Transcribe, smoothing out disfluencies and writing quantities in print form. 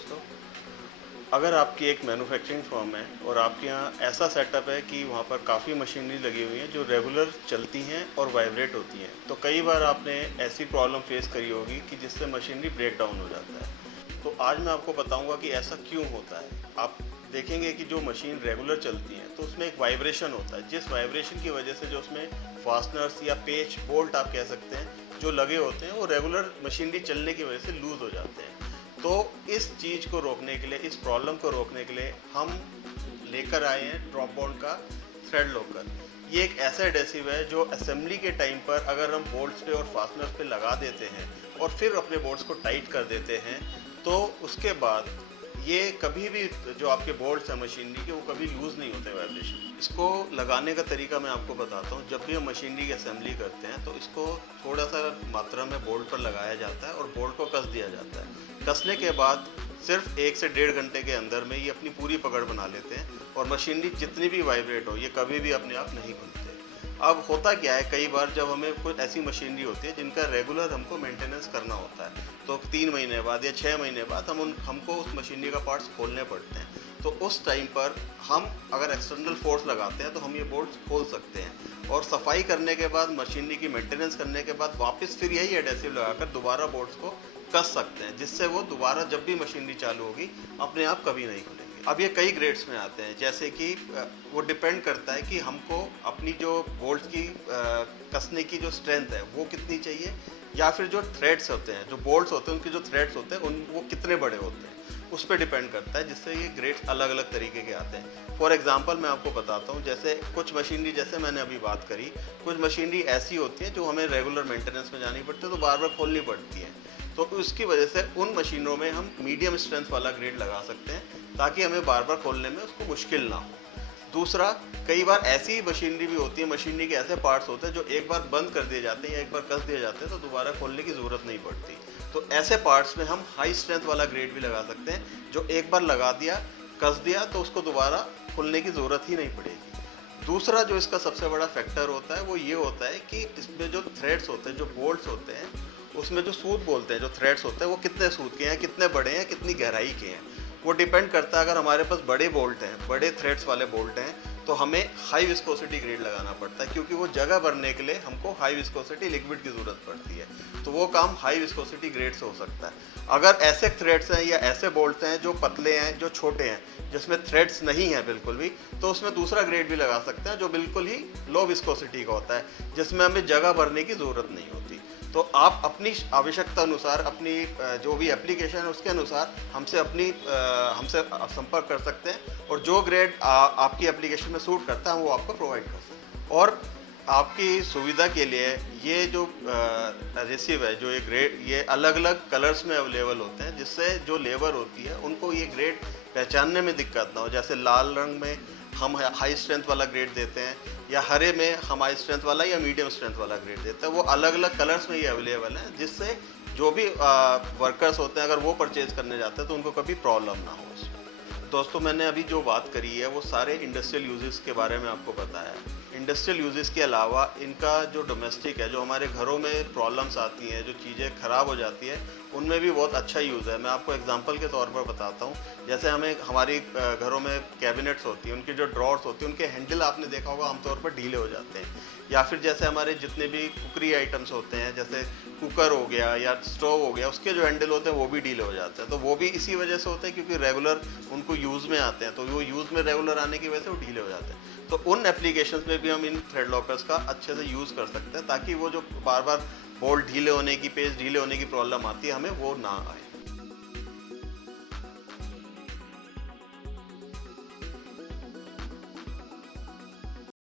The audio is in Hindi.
दोस्तों, अगर आपकी एक मैन्युफैक्चरिंग फर्म है और आपके यहाँ ऐसा सेटअप है कि वहाँ पर काफ़ी मशीनरी लगी हुई हैं जो रेगुलर चलती हैं और वाइब्रेट होती हैं, तो कई बार आपने ऐसी प्रॉब्लम फेस करी होगी कि जिससे मशीनरी ब्रेक डाउन हो जाता है। तो आज मैं आपको बताऊंगा कि ऐसा क्यों होता है। आप देखेंगे कि जो मशीन रेगुलर चलती हैं तो उसमें एक वाइब्रेशन होता है, जिस वाइब्रेशन की वजह से जो उसमें फास्टनर्स या पेच बोल्ट आप कह सकते हैं जो लगे होते हैं वो रेगुलर मशीनरी चलने की वजह से लूज़ हो जाते हैं। तो इस चीज़ को रोकने के लिए, इस प्रॉब्लम को रोकने के लिए हम लेकर आए हैं ड्रॉप बॉन्ड का थ्रेड लॉकर। ये एक ऐसा एडेसिव है जो असेंबली के टाइम पर अगर हम बोल्ट्स पे और फास्टनर्स पे लगा देते हैं और फिर अपने बोल्ट्स को टाइट कर देते हैं तो उसके बाद ये कभी भी जो आपके बोल्ट्स हैं मशीनरी के वो कभी लूज़ नहीं होते वाइब्रेशन। इसको लगाने का तरीका मैं आपको बताता हूँ। जब भी हम मशीनरी की असेंबली करते हैं तो इसको थोड़ा सा मात्रा में बोल्ट पर लगाया जाता है और बोल्ट को कस दिया जाता है। कसने के बाद सिर्फ 1 से 1.5 घंटे के अंदर में ये अपनी पूरी पकड़ बना लेते हैं और मशीनरी जितनी भी वाइब्रेट हो ये कभी भी अपने आप नहीं खुलते। अब होता क्या है, कई बार जब हमें कोई ऐसी मशीनरी होती है जिनका रेगुलर हमको मेंटेनेंस करना होता है तो 3 महीने बाद या 6 महीने बाद हमको उस मशीनरी का पार्ट्स खोलने पड़ते हैं। तो उस टाइम पर हम अगर एक्सटर्नल फोर्स लगाते हैं तो हम ये बोल्ट्स खोल सकते हैं और सफाई करने के बाद, मशीनरी की मेंटेनेंस करने के बाद वापस फिर यही एडेसिव लगाकर दोबारा बोल्ट्स को कस सकते हैं, जिससे वो दोबारा जब भी मशीनरी चालू होगी अपने आप कभी नहीं खुलेंगे। अब ये कई ग्रेड्स में आते हैं, जैसे कि वो डिपेंड करता है कि हमको अपनी जो बोल्ट की कसने की जो स्ट्रेंथ है वो कितनी चाहिए, या फिर जो थ्रेड्स होते हैं, जो बोल्ट्स होते हैं उनके जो थ्रेड्स होते हैं वो कितने बड़े होते हैं, उस पर डिपेंड करता है, जिससे ये ग्रेड्स अलग अलग तरीके के आते हैं। फॉर एग्जांपल मैं आपको बताता हूँ, जैसे कुछ मशीनरी, जैसे मैंने अभी बात करी, कुछ मशीनरी ऐसी होती है जो हमें रेगुलर मेंटेनेंस में जानी पड़ती है तो बार बार खोलनी पड़ती है। तो उसकी वजह से उन मशीनों में हम मीडियम स्ट्रेंथ वाला ग्रेड लगा सकते हैं ताकि हमें बार बार खोलने में उसको मुश्किल ना हो। दूसरा, कई बार ऐसी मशीनरी भी होती है, मशीनरी के ऐसे पार्ट्स होते हैं जो एक बार बंद कर दिए जाते हैं या एक बार कस दिए जाते हैं तो दोबारा खोलने की ज़रूरत नहीं पड़ती। तो ऐसे पार्ट्स में हम हाई स्ट्रेंथ वाला ग्रेड भी लगा सकते हैं, जो एक बार लगा दिया, कस दिया तो उसको दोबारा खोलने की ज़रूरत ही नहीं पड़ेगी। दूसरा जो इसका सबसे बड़ा फैक्टर होता है वो ये होता है कि इसमें जो थ्रेड्स होते हैं, जो बोल्ट्स होते हैं, उसमें जो सूत बोलते हैं, जो थ्रेड्स होते हैं वो कितने सूत के हैं, कितने बड़े हैं, कितनी गहराई के हैं, वो डिपेंड करता है। अगर हमारे पास बड़े बोल्ट हैं, बड़े थ्रेड्स वाले बोल्ट हैं, तो हमें हाई विस्कोसिटी ग्रेड लगाना पड़ता है, क्योंकि वो जगह भरने के लिए हमको हाई विस्कोसिटी लिक्विड की ज़रूरत पड़ती है। तो वो काम हाई विस्कोसिटी ग्रेड से हो सकता है। अगर ऐसे थ्रेड्स हैं या ऐसे बोल्ट्स हैं जो पतले हैं, जो छोटे हैं, जिसमें थ्रेड्स नहीं है बिल्कुल भी, तो उसमें दूसरा ग्रेड भी लगा सकते हैं जो बिल्कुल ही लो विस्कोसिटी का होता है, जिसमें हमें जगह भरने की ज़रूरत नहीं होती। तो आप अपनी आवश्यकता अनुसार, अपनी जो भी एप्लीकेशन है उसके अनुसार हमसे संपर्क कर सकते हैं और जो ग्रेड आपकी एप्लीकेशन में सूट करता है वो आपको प्रोवाइड कर सकते हैं। और आपकी सुविधा के लिए ये जो एडेसिव है, जो ये ग्रेड, ये अलग अलग कलर्स में अवेलेबल होते हैं, जिससे जो लेबर होती है उनको ये ग्रेड पहचानने में दिक्कत ना हो। जैसे लाल रंग में हम हाई स्ट्रेंथ वाला ग्रेड देते हैं, या हरे में हम हाई स्ट्रेंथ वाला या मीडियम स्ट्रेंथ वाला ग्रेड देते हैं। वो अलग अलग कलर्स में ये अवेलेबल है, जिससे जो भी वर्कर्स होते हैं अगर वो परचेज करने जाते हैं तो उनको कभी प्रॉब्लम ना हो उसमें। दोस्तों, मैंने अभी जो बात करी है वो सारे इंडस्ट्रियल यूजेस के बारे में आपको बताया है। इंडस्ट्रियल यूजेस के अलावा इनका जो डोमेस्टिक है, जो हमारे घरों में प्रॉब्लम्स आती हैं, जो चीज़ें ख़राब हो जाती है, उनमें भी बहुत अच्छा यूज़ है। मैं आपको एग्जांपल के तौर पर बताता हूँ। जैसे हमारी घरों में कैबिनेट्स होती हैं, उनकी जो ड्रॉर्स होती हैं, उनके हैंडल आपने देखा होगा आमतौर पर ढीले हो जाते हैं। या फिर जैसे हमारे जितने भी कुकरी आइटम्स होते हैं, जैसे कुकर हो गया या स्टोव हो गया, उसके जो हैंडल होते हैं वो भी ढीले हो जाते हैं। तो वो भी इसी वजह से होते हैं क्योंकि रेगुलर उनको यूज़ में आते हैं, तो वो यूज़ में रेगुलर आने की वजह से वो ढीले हो जाते हैं। तो उन एप्लीकेशंस में भी हम इन थ्रेड लॉकर्स का अच्छे से यूज़ कर सकते हैं ताकि वो जो बार बार बोल्ट ढीले होने की, पेज ढीले होने की प्रॉब्लम आती है, हमें वो ना आए।